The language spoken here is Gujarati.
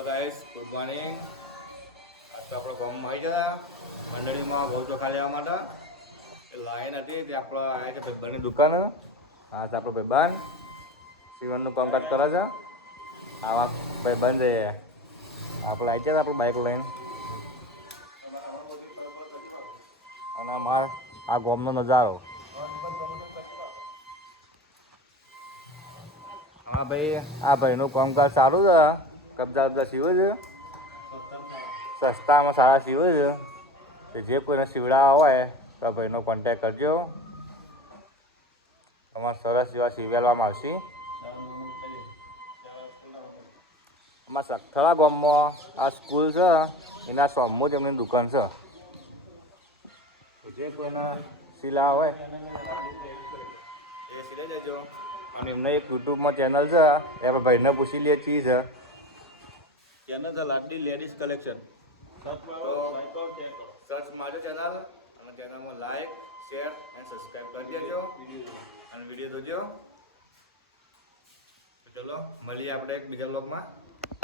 Hello guys, good morning. આજ તો આપણે ગામમાં આવી ગયા મંડળીમાં ઘઉં ચોખા લેવા માટે. લાઈન હતી તે આપણે આવ્યા છે ભાઈબંધની દુકાન. આ છે આપણો ભાઈબંધ સીવનનું કામકાજ કરે છે. આવા ભાઈબંધ છે આપણે આવી ગયા આપણું બાઇક લઈને. અને અમાર આ ગામનો નજારો. હા ભાઈ, આ ભાઈનું કામકાજ સારું છે. કબજા કબજા સીવે છે, સસ્તામાં સારા સીવે છે. તો જે કોઈને સીવડાવવા હોય તો ભાઈનો કોન્ટેક કરજો. તમારે સરસ જેવા સીવેલવામાં આવશે. અમારા સખથળા ગામમાં આ સ્કૂલ છે એના સામું જ એમની દુકાન છે. જે કોઈને સિલાવા હોય એ સિલાઈ દેજો. અને એમને એક યુટ્યુબમાં ચેનલ છે, એમાં ભાઈને પૂછી લે ચી છે ચેનલ છે લાડલી લેડીઝ કલેક્શન. તો સર્ચ મારજો ચેનલ અને ચેનલમાં લાઈક, શેર અને સબસ્ક્રાઈબ કરી દેજો અને વિડીયો જોજો. તો ચલો મળીએ આપણે એક બીજા બ્લોગમાં.